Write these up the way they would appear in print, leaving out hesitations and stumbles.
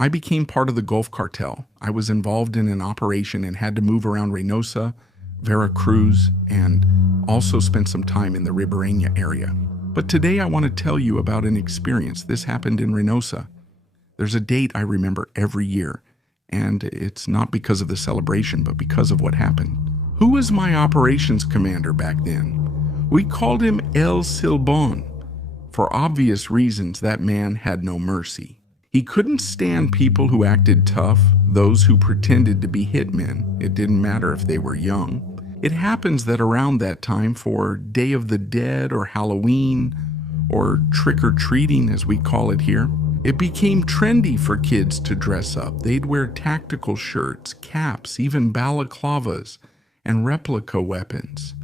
I became part of the Gulf Cartel. I was involved in an operation and had to move around Reynosa, Veracruz, and also spent some time in the Ribeirão area. But today I want to tell you about an experience. This happened in Reynosa. There's a date I remember every year, and it's not because of the celebration, but because of what happened. Who was my operations commander back then? We called him El Silbón. For obvious reasons, that man had no mercy. He couldn't stand people who acted tough, those who pretended to be hitmen. It didn't matter if they were young. It happens that around that time, for Day of the Dead or Halloween, or trick-or-treating as we call it here, it became trendy for kids to dress up. They'd wear tactical shirts, caps, even balaclavas, and replica weapons.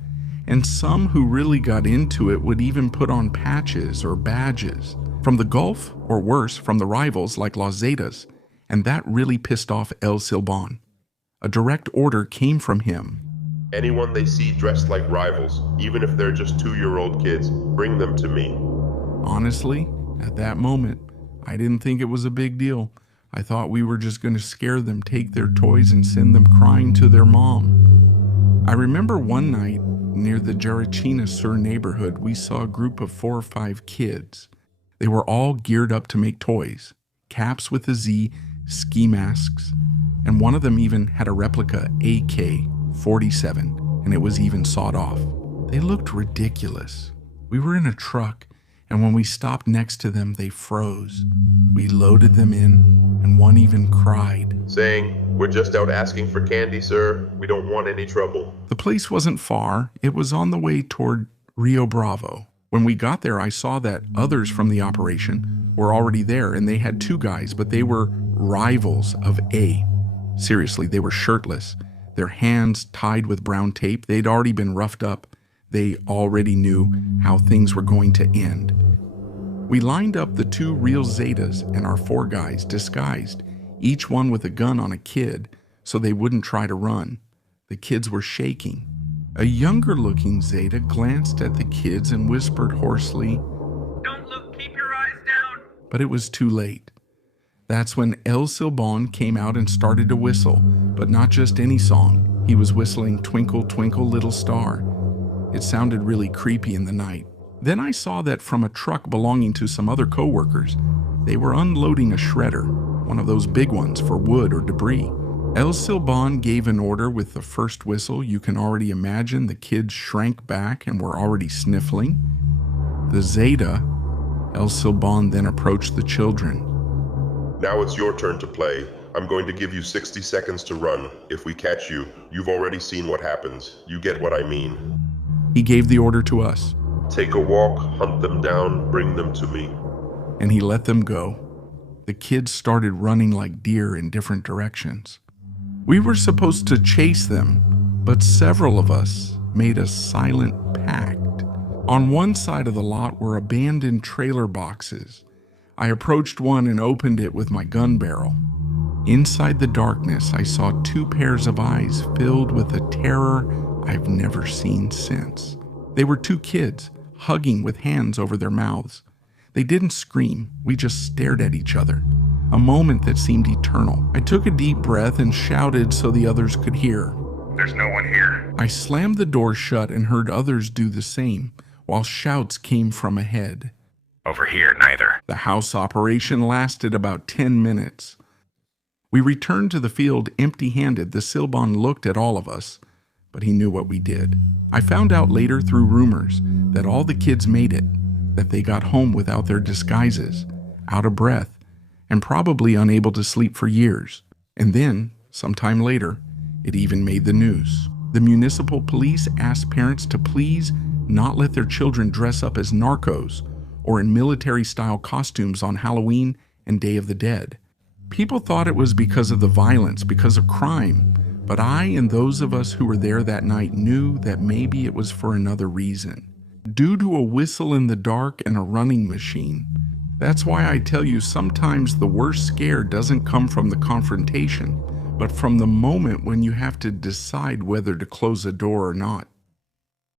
And some who really got into it would even put on patches or badges from the Gulf, or worse, from the rivals like Los Zetas, and that really pissed off El Silbón. A direct order came from him. Anyone they see dressed like rivals, even if they're just 2-year-old kids, bring them to me. Honestly, at that moment, I didn't think it was a big deal. I thought we were just going to scare them, take their toys, and send them crying to their mom. I remember one night, near the Jarachina Sur neighborhood, we saw a group of 4 or 5 kids. They were all geared up to make toys, caps with a Z, ski masks, and one of them even had a replica AK-47, and it was even sawed off. They looked ridiculous. We were in a truck, and when we stopped next to them, they froze. We loaded them in, and one even cried, saying, "We're just out asking for candy, sir. We don't want any trouble." The place wasn't far. It was on the way toward Rio Bravo. When we got there, I saw that others from the operation were already there, and they had 2 guys, but they were rivals of A. Seriously, they were shirtless, their hands tied with brown tape. They'd already been roughed up. They already knew how things were going to end. We lined up the 2 real Zetas and our 4 guys disguised, each one with a gun on a kid, so they wouldn't try to run. The kids were shaking. A younger-looking Zeta glanced at the kids and whispered hoarsely, "Don't look, keep your eyes down." But it was too late. That's when El Silbón came out and started to whistle, but not just any song. He was whistling Twinkle, Twinkle, Little Star. It sounded really creepy in the night. Then I saw that from a truck belonging to some other co-workers, they were unloading a shredder, one of those big ones for wood or debris. El Silbón gave an order with the first whistle. You can already imagine the kids shrank back and were already sniffling. The Zeta, El Silbón then approached the children. "Now it's your turn to play. I'm going to give you 60 seconds to run. If we catch you, you've already seen what happens. You get what I mean." He gave the order to us. "Take a walk, hunt them down, bring them to me." And he let them go. The kids started running like deer in different directions. We were supposed to chase them, but several of us made a silent pact. On one side of the lot were abandoned trailer boxes. I approached one and opened it with my gun barrel. Inside the darkness, I saw 2 pairs of eyes filled with a terror I've never seen since. They were 2 kids, hugging with hands over their mouths. They didn't scream, we just stared at each other. A moment that seemed eternal. I took a deep breath and shouted so the others could hear. "There's no one here." I slammed the door shut and heard others do the same, while shouts came from ahead. "Over here, neither." The house operation lasted about 10 minutes. We returned to the field empty-handed. The Silbón looked at all of us, but he knew what we did. I found out later through rumors that all the kids made it, that they got home without their disguises, out of breath, and probably unable to sleep for years. And then, sometime later, it even made the news. The municipal police asked parents to please not let their children dress up as narcos or in military-style costumes on Halloween and Day of the Dead. People thought it was because of the violence, because of crime, but I and those of us who were there that night knew that maybe it was for another reason. Due to a whistle in the dark and a running machine. That's why I tell you sometimes the worst scare doesn't come from the confrontation, but from the moment when you have to decide whether to close a door or not.